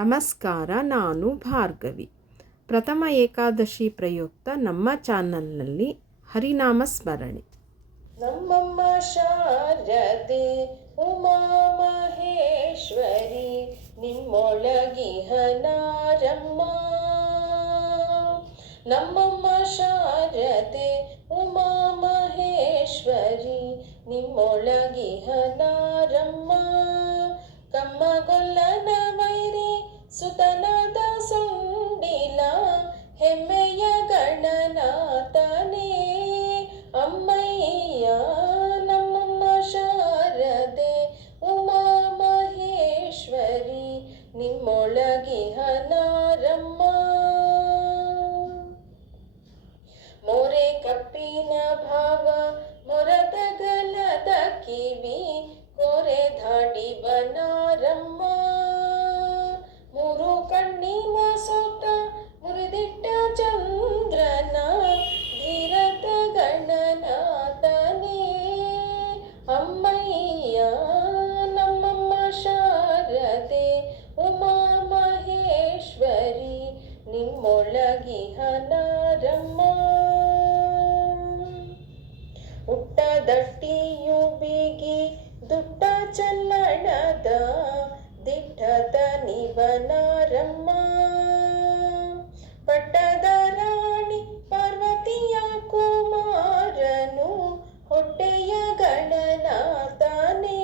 ನಮಸ್ಕಾರ, ನಾನು ಭಾರ್ಗವಿ. ಪ್ರಥಮ ಏಕಾದಶಿ ಪ್ರಯುಕ್ತ ನಮ್ಮ ಚಾನಲ್ನಲ್ಲಿ ಹರಿನಾಮ ಸ್ಮರಣೆ. ನಮ್ಮಮ್ಮ ಶಾರದೆ ಉಮಾ ಮಹೇಶ್ವರಿ ನಿಮ್ಮೊಳಗಿಹನಾರಮ್ಮ. ನಮ್ಮಮ್ಮ ಶಾರದೆ ಉಮಾ ಮಹೇಶ್ವರಿ ನಿಮ್ಮೊಳಗಿಹನಾರಮ್ಮ. ಕಮ್ಮಗೊಲ್ಲನ ವೈರಿ ಸುತನಾದ ಸೊಂಡಿಲ ಹೆಮ್ಮೆಯ ಗಣನಾಥನೇ ಅಮ್ಮಯ್ಯ. ನಮ್ಮಮ್ಮ ಶಾರದೆ ಉಮಾ ಮಹೇಶ್ವರಿ ನಿಮ್ಮೊಳಗಿಹನಾರಮ್ಮ. ಮೋರೆ ಕಪ್ಪಿನ ಭಾವ ಮೊರದಗಲದ ಕಿವಿ ಕೋರೆ ಧಾಡಿ ಬನಾರಮ್ಮ. ಮೂರು ಕಣ್ಣಿನ ಸೋತ ಮುರಿದಿಟ್ಟ ಚಂದ್ರನ ಧೀರತ ಗಣನಾಥನೇ ಅಮ್ಮಯ್ಯ. ನಮ್ಮಮ್ಮ ಶಾರದೆ ಉಮಾ ಮಹೇಶ್ವರಿ ನಿಮ್ಮೊಳಗಿಹನಾರಮ್ಮ. ಹುಟ್ಟದಟ್ಟಿಯು ಬೀಗಿ ದುಟ್ಟ ಚಲ್ಲಣದ ದಿಟ್ಟದ ನಿವನಾರಮ್ಮ. ಪಟ್ಟದ ರಾಣಿ ಪಾರ್ವತಿಯ ಕುಮಾರನು ಹೊಟ್ಟೆಯ ಗಣನಾಥನೇ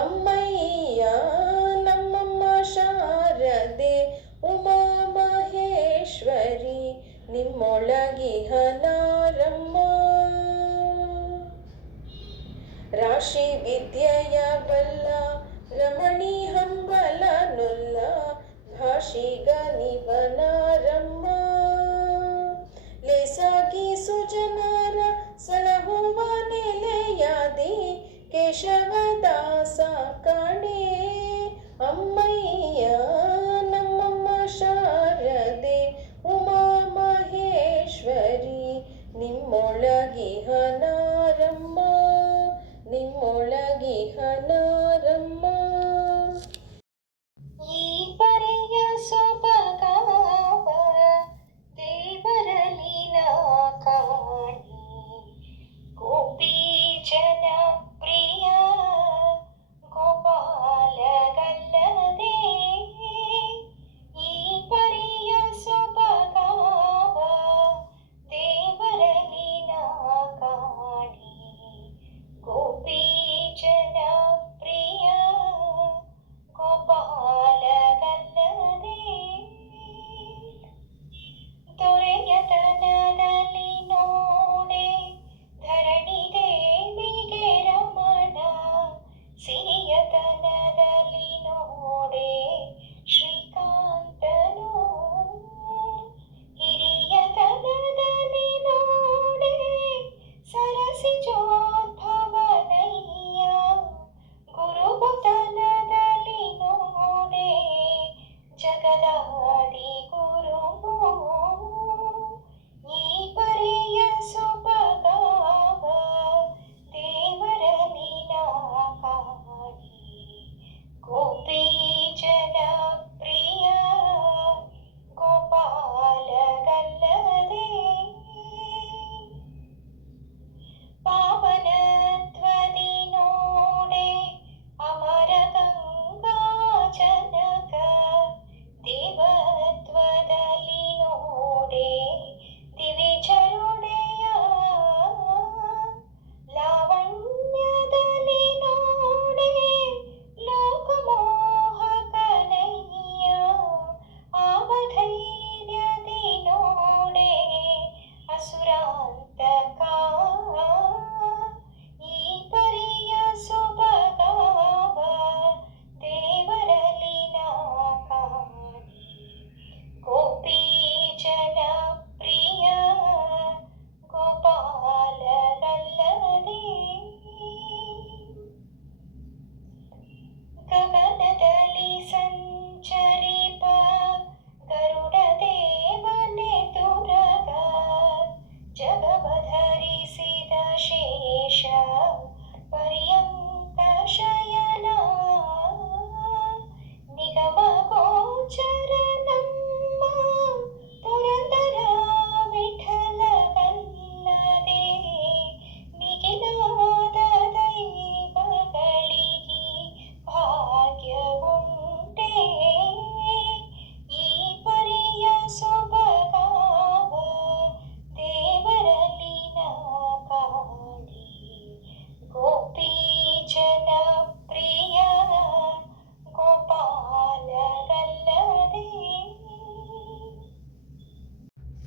ಅಮ್ಮಯ್ಯ. ನಮ್ಮಮ್ಮ ಶಾರದೆ ಉಮಾ ಮಹೇಶ್ವರಿ ನಿಮ್ಮೊಳಗಿಹನಾರಮ್ಮ. ರಾಶಿ ವಿದ್ಯೆಯ ಬಲ್ಲ ರಮಣಿ ಹಂಬಲ ನುಲ್ಲ ಭಾಷಿಗ ನಿವನಾರಮ್ಮ. ಲೇಸಾಗಿ ಸುಜನರ ಸಲಹುವ ನೆಲೆಯಾದಿ ಕೇಶವದಾಸ ಕಾಣೆ ಅಮ್ಮಯ್ಯ. ನಮ್ಮಮ್ಮ ಶಾರದೆ ಉಮಾ ಮಹೇಶ್ವರಿ ನಿಮ್ಮೊಳಗಿಹನಾರಮ್ಮ. ನಿಮ್ಮೊಳಗಿಹನಾರಮ್ಮ. ಈ ಪರಿಯ ಸೊಬಗಾವ ದೇವರಲ್ಲಿ ನಾ ಕಾಣಿ ಗೋಪಿ ಜನ ಪ್ರಿಯ ಗೋಪಾಲಗಲ್ಲದೆ. ಈ ಪರಿಯ ಸೊಬಗಾವ ದೇವರಲ್ಲಿ ನಾ ಕಾಣಿ ಗೋಪಿ ಜನ ಪ್ರಿಯ ಗೋಪಾಲಗಲ್ಲದೆ. ದೊರೆಯತನದಲ್ಲಿ ನೋಡೆ ಧರಣಿ ದೇವಿಗೆ ರಮಣ. ಸಿರಿಯತನದಲ್ಲಿ ನೋಡೆ ಶ್ರೀಕಾಂತನು. ಹಿರಿಯತನದಲ್ಲಿ ನೋಡೆ ಸರಸಿಜೋದ್ಭವನಯ್ಯ. ಗುರುಗುತನದಲ್ಲಿ ನೋಡೆ ಜಗದಾದಿ ಗುರುವು. ಈ ಪರಿಯ ಸೊಬಗಾವ ದೇವರಲ್ಲಿ ನಾ ಕಾಣಿ ಗೋಪಿ ಜನ ಪ್ರಿಯ ಗೋಪಾಲಗಲ್ಲದೆ. ಪಾವನತ್ವದಿ ನೋಡೆ ಅಮರ ಗಂಗಾ ಜನಕ ದೇವ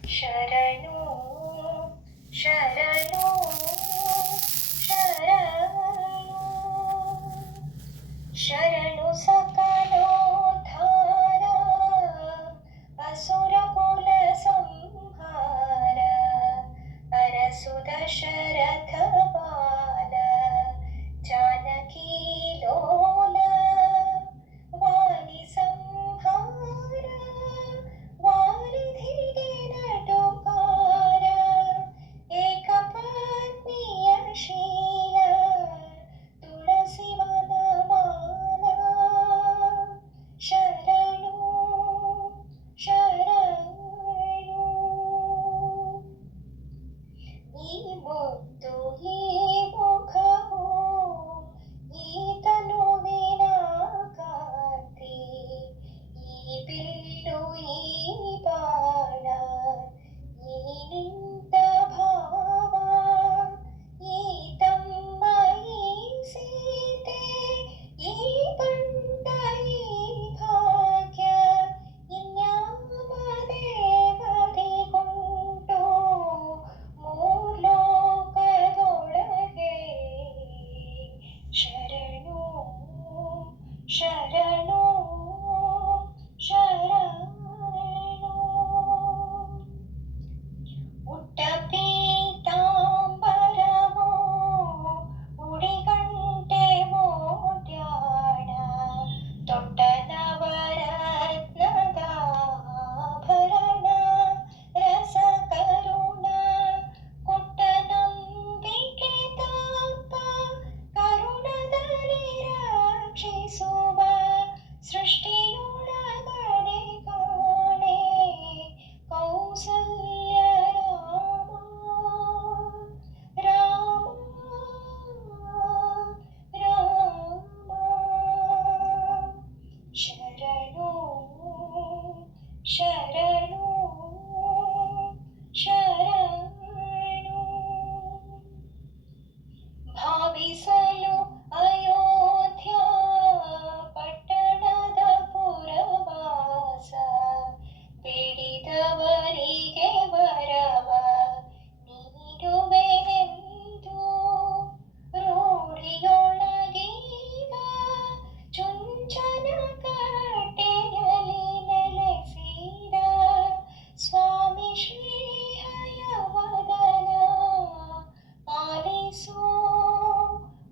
ಶರಣು ಶರಣು ಶರಣು ಶರಣು ಸಕಲೋದ್ಧಾರ ಅಸುರ ಕುಲ ಸಂಹಾರ ಅರಸು ದಶರಥ ಬಾಲ ಜಾನಕಿ ಲೋಲ ವಾಲಿ ಸಂಹಾರ ವಾರಿಧಿಗೆ ನಟುಕಾರ ಏಕಪತ್ನಿಯ ಶೀಲ ತುಳಸಿ ವನಮಾಲ ಶರಣು ಶರಣು ಈ ಮುದ್ದು ಈ ಮುಖವು ಈ ತನುವಿನ ಕಾಂತಿ ಈ ಬಿಲ್ಲು ಈ ಬಾಣ ಈ ನಿಂತ ಭಾವ ಈ ತಮ್ಮ ಈ ಸೀತೆ ಈ ಬಂಡ ಈ ಭಾಗ್ಯ ಇನ್ಯಾವ ದೇವರಿಗುಂಟು ಮೂರ್ಲೋಕದೊಳಗೆ ಶರಣು ಶರಣು ಶರಣು ಉಟ್ಟ ಪೀತಾಂಬರಮೋ ಉಡಿಗಂಟೆ ಮೋಡ್ಯಾಣ ತೊಟ್ಟ ನವರತ್ನದ ಆಭರಣ ರಸ ಕರುಣ ಕೊಟ್ಟ ನಂಬಿಕೆ ತಾಪ ಕರುಣದಲ್ಲಿ ರಕ್ಷಿಸುವ ಸೃಷ್ಟಿಯೊಳಗಡೆ ಕಾಣೆ ಕೌಸಲ್ಯ ರಾಮ ರಾಮ ಶರಣು ಶರಣು ಶರಣು ಭಾವಿಸಲು ಅಯೋಧ್ಯ ಪಟ್ಟಣದ ಪುರವಾಸ ಬೇಡಿದವರಿಗೆ ವರವ ನೀಡುವೆನೆಂದು ರೂಢಿಯೊಳಗೀಗ ಚುಂಚನ ಕಟ್ಟೆಯಲ್ಲಿ ನೆಲೆಸಿದ ಸ್ವಾಮಿ ಶ್ರೀ ಹಯವದನ ಪಾಲಿಸೋ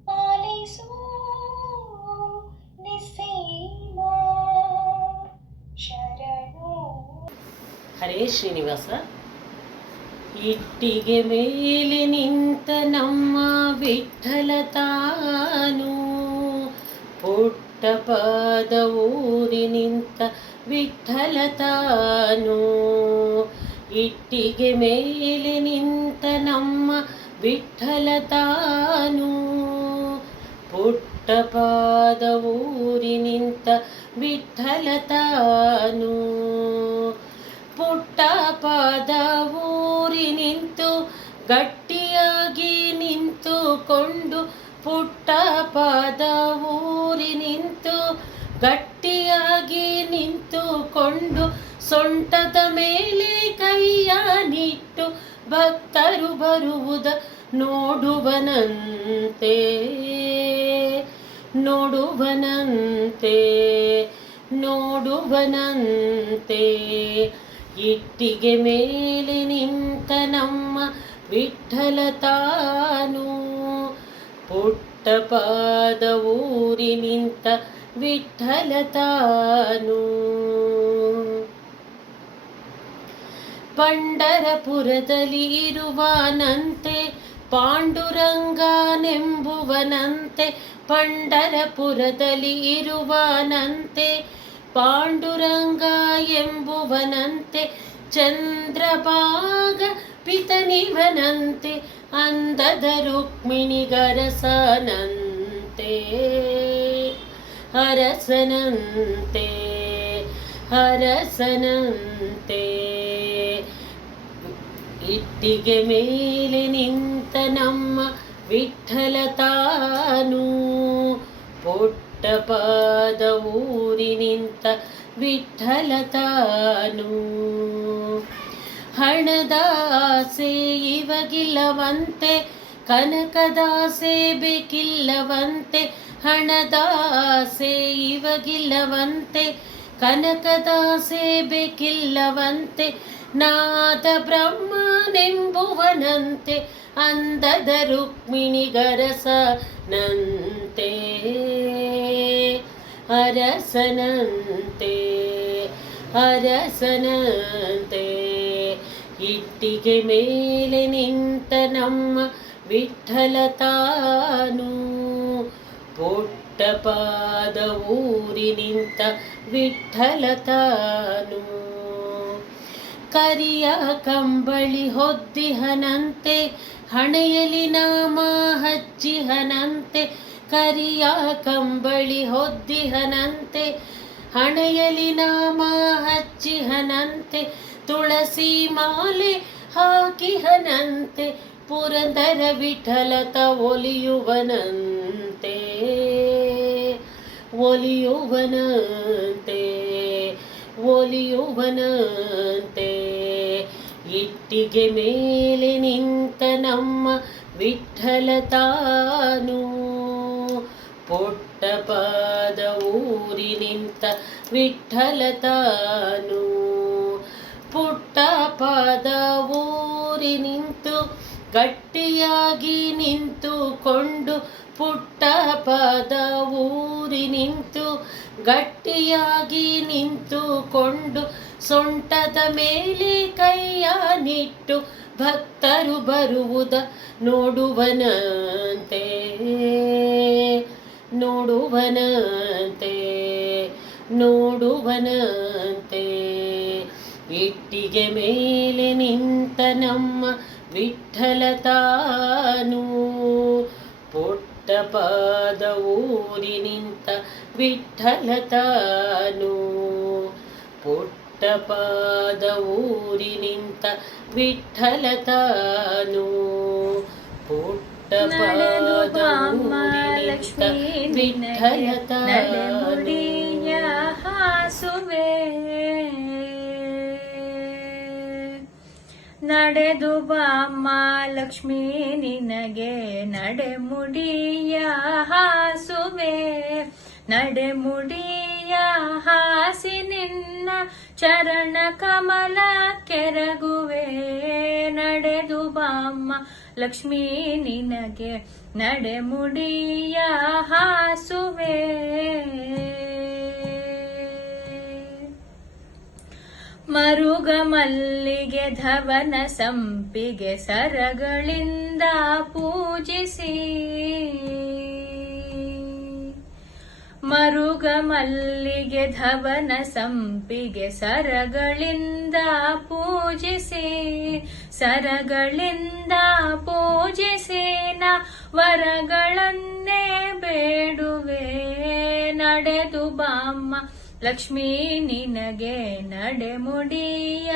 ಪಾಲಿಸೋ ನಿಸ್ಸೀಮ ಶರಣು. ಹರೇ ಶ್ರೀನಿವಾಸ. ಇಟ್ಟಿಗೆ ಮೇಲೆ ನಿಂತ ನಮ್ಮ ವಿಠ್ಠಲ ತಾನು ಪುಟ್ಟ ಪಾದ ಊರಿ ನಿಂತ ವಿಠ್ಠಲ ತಾನು ಇಟ್ಟಿಗೆ ಮೇಲೆ ನಿಂತ ನಮ್ಮ ವಿಠ್ಠಲ ತಾನು ಪುಟ್ಟ ಪಾದ ಊರಿ ನಿಂತ ವಿಠ್ಠಲ ತಾನು ಪುಟ್ಟ ಪಾದ ಊರಿ ನಿಂತು ಗಟ್ಟಿಯಾಗಿ ನಿಂತುಕೊಂಡು ಪುಟ್ಟ ಪಾದ ಊರಿ ನಿಂತು ಗಟ್ಟಿಯಾಗಿ ನಿಂತುಕೊಂಡು ಸೊಂಟದ ಮೇಲೆ ಕೈಯ ನಿಟ್ಟು ಭಕ್ತರು ಬರುವುದ ನೋಡುವನಂತೆ ನೋಡುವನಂತೆ ನೋಡುವನಂತೆ ಇಟ್ಟಿಗೆ ಮೇಲೆ ನಿಂತ ನಮ್ಮ ವಿಠ್ಠಲ ತಾನು ಪುಟ್ಟ ಪಾದ ಊರಿ ನಿಂತ ವಿಠ್ಠಲ ತಾನು ಪಂಡರಪುರದಲ್ಲಿ ಇರುವನಂತೆ ಪಾಂಡುರಂಗನೆಂಬುವನಂತೆ ಪಂಡರಪುರದಲ್ಲಿ ಇರುವನಂತೆ ಪಾಂಡುರಂಗ ಎಂಬುವನಂತೆ ಚಂದ್ರಭಾಗ ಪಿತನಿವನಂತೆ ಅಂದದ ರುಕ್ಮಿಣಿಗರಸನಂತೆ ಹರಸನಂತೆ ಹರಸನಂತೆ ಇಟ್ಟಿಗೆ ಮೇಲೆ ನಿಂತ ನಮ್ಮ ವಿಠ್ಠಲ ತಾನು ಪುಟ್ಟ ಪಾದ ಊರಿ ನಿಂತ ವಿಠ್ಠಲ ತಾನು ಹಣದಾಸೆ ಇವಗಿಲ್ಲವಂತೆ, ಕನಕದಾಸೆ ಬೇಕಿಲ್ಲವಂತೆ. ಹಣದಾಸೆ ಇವಗಿಲ್ಲವಂತೆ, ಕನಕದಾಸೆ ಬೇಕಿಲ್ಲವಂತೆ. ನಾದ ಬ್ರಹ್ಮನೆಂಬುವನಂತೆ, ಅಂದದ ರುಕ್ಮಿಣಿಗರಸನಂತೆ, ಅರಸನಂತೆ, ಅರಸನಂತೆ. ಇಟ್ಟಿಗೆ ಮೇಲೆ ನಿಂತ ನಮ್ಮ ವಿಠ್ಠಲ ತಾನು, ಪುಟ್ಟ ಪಾದ ಊರಿ ನಿಂತ ವಿಠ್ಠಲ ತಾನು. ಕರಿಯ ಕಂಬಳಿ ಹೊದ್ದಿಹನಂತೆ, ಹಣೆಯಲಿ ನಾಮ ಹಚ್ಚಿಹನಂತೆ. ಕರಿಯ ಕಂಬಳಿ ಹೊದ್ದಿಹನಂತೆ, ಹಣೆಯಲಿ ನಾಮ ಹಚ್ಚಿಹನಂತೆ. ತುಳಸಿ ಮಾಲೆ ಹಾಕಿಹನಂತೆ, ಪುರಂದರ ವಿಠಲತ ಒಲಿಯುವನಂತೆ, ಒಲಿಯುವನಂತೆ, ಒಲಿಯುವನಂತೆ. ಇಟ್ಟಿಗೆ ಮೇಲೆ ನಿಂತ ನಮ್ಮ ವಿಠ್ಠಲ ತಾನು, ಪುಟ್ಟ ಪಾದ ಊರಿ ನಿಂತ ವಿಠ್ಠಲ ತಾನು. ಪುಟ್ಟ ಪಾದ ಊರಿ ನಿಂತು ಗಟ್ಟಿಯಾಗಿ ನಿಂತುಕೊಂಡು, ಪುಟ್ಟ ಪಾದ ಊರಿ ನಿಂತು ಗಟ್ಟಿಯಾಗಿ ನಿಂತುಕೊಂಡು, ಸೊಂಟದ ಮೇಲೆ ಕೈಯ ನಿಟ್ಟು ಭಕ್ತರು ಬರುವುದ ನೋಡುವನಂತೆ, ನೋಡುವನಂತೆ, ನೋಡುವನಂತೆ. ಇಟ್ಟಿಗೆ ಮೇಲೆ ನಿಂತ ನಮ್ಮ ವಿಠ್ಠಲ ತಾನು, ಪುಟ್ಟ ಪಾದ ಊರಿ ನಿಂತ ವಿಠ್ಠಲ ತಾನು, ಪುಟ್ಟ ಪಾದ ಊರಿ ನಿಂತ ವಿಠ್ಠಲ ತಾನು, ಪುಟ್ಟ ಪಾದ ಊರಿ ನಿಂತ ವಿಠ್ಠಲ ತಾನು. ಹಾಸುವೆ ನಡೆದು ಬಾಮ್ಮ ಲಕ್ಷ್ಮೀ ನಿನಗೆ ನಡೆಮುಡಿಯ ಹಾಸುವೆ, ನಡೆಮುಡಿಯ ಹಾಸಿ ನಿನ್ನ ಚರಣ ಕಮಲ ಕೆರಗುವೆ. ನಡೆದು ಬಾಮ್ಮ ಲಕ್ಷ್ಮೀ ನಿನಗೆ ನಡೆಮುಡಿಯ ಹಾಸುವೆ. ಮರುಗ ಮಲ್ಲಿಗೆ ಧವನ ಸಂಪಿಗೆ ಸರಗಳಿಂದ ಪೂಜಿಸಿ, ಮರುಗ ಮಲ್ಲಿಗೆ ಧವನ ಸಂಪಿಗೆ ಸರಗಳಿಂದ ಪೂಜಿಸಿ, ಸರಗಳಿಂದ ಪೂಜಿಸಿ ನ ವರಗಳನ್ನೇ ಬೇಡುವೆ. ನಡೆದು ಬಾಮ್ಮ ಲಕ್ಷ್ಮೀ ನಿನಗೆ ನಡೆಮುಡಿಯ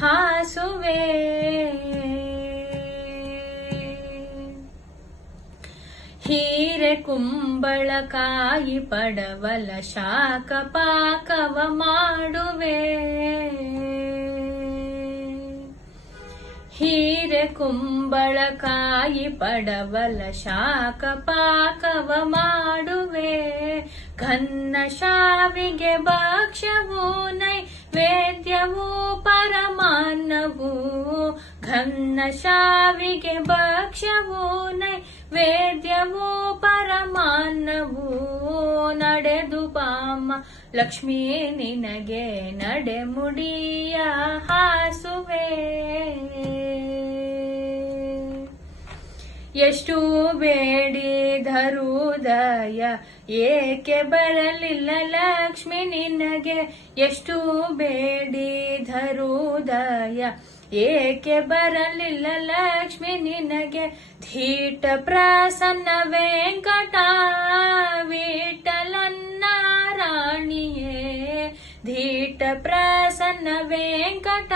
ಹಾಸುವೆ. ಹೀರೆ ಕುಂಬಳಕಾಯಿ ಪಡವಲ ಶಾಖ ಪಾಕವ ಮಾಡುವೆ. ಹೀರೆ ಕುಂಬಳಕಾಯಿ ಪಡವಲ ಶಾಖ ಪಾಕವ ಮಾಡುವೆ. ಘನ್ನ ಶಾವಿಗೆ ಭಕ್ಷ್ಯವೂ ನೈವೇದ್ಯವೂ ಪರಮಾನ್ನವೂ, ಘನ್ನ ಶಾವಿಗೆ ಭಕ್ಷ್ಯವೂ ನೈವೇದ್ಯವೂ ಪರಮಾನ್ನವೂ. ನಡೆದು ಬಾಮ್ಮ ಲಕ್ಷ್ಮೀ ನಿನಗೆ ನಡೆಮುಡಿಯ ಹಾಸುವೆ. ಎಷ್ಟು ಬೇಡಿದರುದಯ ಏಕೆ ಬರಲಿಲ್ಲ ಲಕ್ಷ್ಮಿ ನಿನಗೆ, ಎಷ್ಟು ಬೇಡಿದರುದಯ ಏಕೆ ಬರಲಿಲ್ಲ ಲಕ್ಷ್ಮಿ ನಿನಗೆ. ಧೀಟ ಪ್ರಸನ್ನ ವೆಂಕಟ ವಿಠಲನ್ನ ರಾಣಿಯೇ, ಧೀಟ ಪ್ರಸನ್ನ ವೆಂಕಟ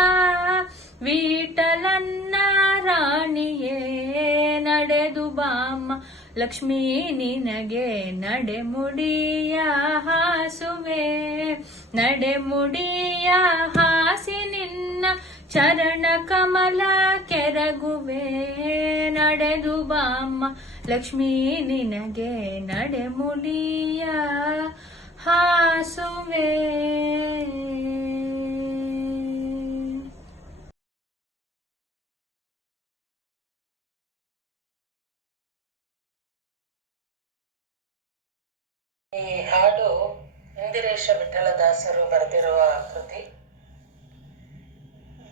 ವಿಠಲನ್ನ ರಾಣಿಯೇ. ನಡೆದು ಬಾಮ್ಮ ಲಕ್ಷ್ಮೀ ನಿನಗೆ ನಡೆಮುಡಿಯ ಹಾಸುವೆ. ನಡೆಮುಡಿಯ ಹಾಸಿ ನಿನ್ನ ಚರಣ ಕಮಲ ಕೆರಗುವೆ ನಡೆದು ಬಾಮ್ಮ ಲಕ್ಷ್ಮೀ ನಿನಗೆ ನಡೆಮುಡಿಯ ಹಾಸುವೆ. ಈ ಹಾಡು ಇಂದಿರೇಶ ವಿಠಲದಾಸರು ಬರೆದಿರುವ ಕೃತಿ.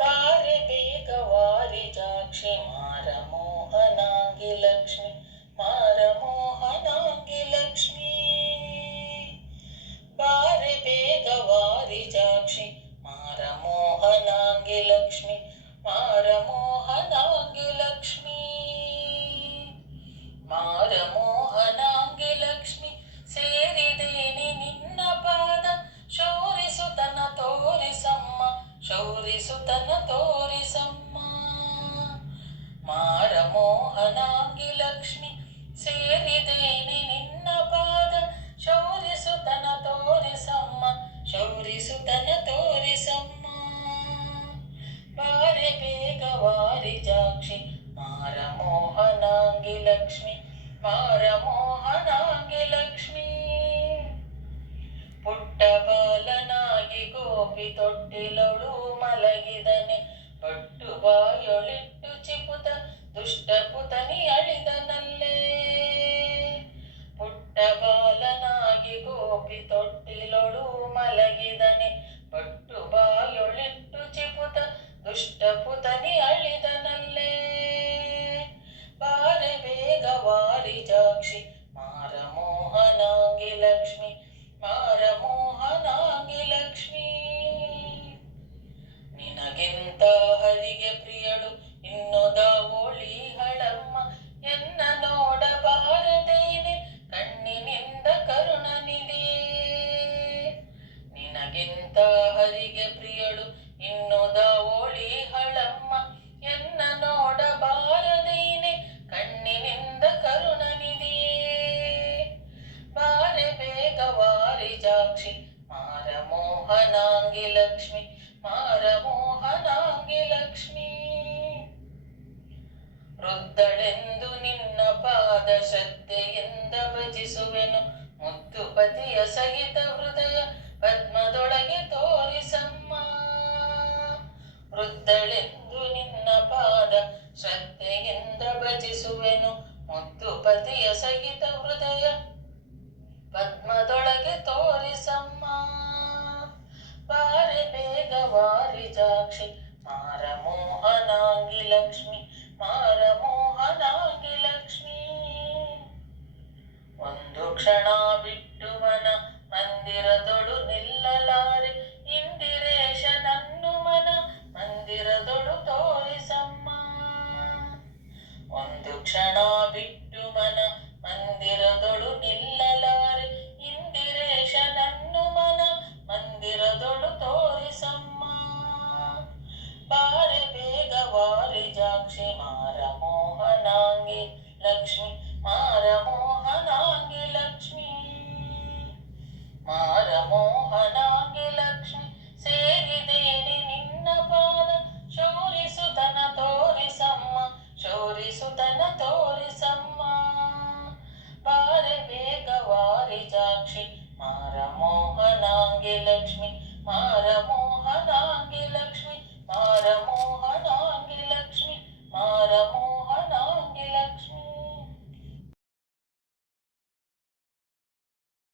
ಬಾರೆ ಬೇಗ ವಾರಿಜಾಕ್ಷಿ ಮಾರ ಮೋಹನಾಂಗಿ ಲಕ್ಷ್ಮಿ, ಮಾರ ಮೋಹನಾಂಗಿ ಲಕ್ಷ್ಮಿ. ಬಾರೆ ಬೇಗ ವಾರಿಜಾಕ್ಷಿ ಮಾರ ಮೋಹನಾಂಗಿ ಲಕ್ಷ್ಮಿ, ಮಾರ ಮೋಹನಾಂಗಿ ಲಕ್ಷ್ಮಿ. ಮಾರ ಮೋಹನಾಂಗಿ ಲಕ್ಷ್ಮಿ ಸೇರಿದೇನೆ ನಿನ್ನ ಪಾದ, ಶೌರಿಸುತನ ತೋರಿಸಮ್ಮ, ಶೌರಿಸುತನ ತೋರಿಸಮ್ಮ. ಮಾರ ಮೋಹನಾಂಗಿ ಲಕ್ಷ್ಮಿ ಸೇರಿದೇನೆ ನಿನ್ನ ಪಾದ, ಶೌರಿಸುತನ ತೋರಿಸಮ್ಮ, ಶೌರಿಸುತನ ತೋರಿಸಮ್ಮ. ಬಾರೆ ಬೇಗ ವಾರಿಜಾಕ್ಷಿ ಮಾರ ಮೋಹನಾಂಗಿ ಲಕ್ಷ್ಮಿ, ಮಾರ ಮೋಹನಾಂಗಿ ಲಕ್ಷ್ಮಿ. ಪುಟ್ಟ ಬಾಲನಾಗಿ ಗೋಪಿ ತೊಟ್ಟಿಲೊಳು ಮಲಗಿದನೆ, ಪಟ್ಟು ಬಾಯೊಳಿಟ್ಟು ಚಿಪುತ ದುಷ್ಟ ಪುತನಿ ಅಳಿದನಲ್ಲೇ. ಪುಟ್ಟ ಬಾಲನಾಗಿ ಗೋಪಿ ತೊಟ್ಟಿಲೊಳು ಮಲಗಿದನೆ, ಪಟ್ಟು ಬಾಯೊಳಿಟ್ಟು ಚಿಪುತ ದುಷ್ಟ ಪುತನಿ ಅಳಿದನಲ್ಲೇ. ಬಾರೆ ಬೇಗ ವಾರಿಜಾಕ್ಷಿ ಮಾರ ಮೋಹನಾಂಗಿ ಲಕ್ಷ್ಮಿ, ಮಾರ ಮೋಹನಾಂಗಿ ಲಕ್ಷ್ಮಿ. ನಿನಗಿಂತ ಹರಿಗೆ ಪ್ರಿಯಳು ಇನ್ನು ದಾವೋಳಿ ಹಳಮ್ಮ, ಎನ್ನ ನೋಡಬಾರದೇನೆ ಕಣ್ಣಿನಿಂದ ಕರುಣನಿದೆಯೇ. ನಿನಗಿಂತ ಹರಿಗೆ ಪ್ರಿಯಳು ಇನ್ನು ದಾವೋಳಿ ಹಳಮ್ಮ, ಎನ್ನ ನೋಡಬಾರದೇನೆ ಕಣ್ಣಿನಿಂದ ಕರುಣನಿದೆಯೇ. ಬಾರೆ ಬೇಗ ವಾರಿಜಾಕ್ಷಿ ಮಾರ ಮೋಹನಾಂಗಿ ಲಕ್ಷ್ಮಿ, ಮಾರ ಮೋಹನಾಂಗಿ ಲಕ್ಷ್ಮಿ. ವೃದ್ಧಳೆಂದು ನಿನ್ನ ಪಾದ ಶ್ರದ್ಧೆಯಿಂದ ಭಜಿಸುವೆನು, ಮುದ್ದು ಪತಿಯ ಸಹಿತ ಹೃದಯ ಪದ್ಮದೊಳಗೆ ತೋರಿಸಮ್ಮ. ವೃದ್ಧಳೆಂದು ನಿನ್ನ ಪಾದ ಶ್ರದ್ಧೆಯಿಂದ ಭಜಿಸುವೆನು, ಮುದ್ದು ಪತಿಯ ಸಹಿತ ಹೃದಯ ಪದ್ಮದೊಳಗೆ ತೋರಿಸಮ್ಮ. ಬಾರೆ ಬೇಗ ವಾರಿಜಾಕ್ಷಿ ಮಾರ ಮೋಹನಾಂಗಿ ಲಕ್ಷ್ಮಿ, ಮಾರ ಮೋಹನಾಂಗಿ ಲಕ್ಷ್ಮಿ. ಒಂದು ಕ್ಷಣ ಬಿಟ್ಟು ಮನ ಮಂದಿರದೊಳು ನಿಲ್ಲಲಾರೆ, ಇಂದಿರೇಶನನ್ನು ಮನ ಮಂದಿರದೊಳು ತೋರಿಸಮ್ಮ. ಒಂದು ಕ್ಷಣ ಬಿಟ್ಟು ಮನ ಮಂದಿರದೊಳು ನಿಲ್ಲಲಾರೆ, ಇಂದಿರೇಶನನ್ನು ಮನ ಮಂದಿರದೊಳು ತೋರಿಸಮ್ಮ. ಬಾರೆ ಬೇಗ ವಾರಿಜಾಕ್ಷಿ ಮಾರ ಮೋಹನಾಂಗಿ ಲಕ್ಷ್ಮಿ, ಮಾರ ಮೋಹನಾಂಗಿ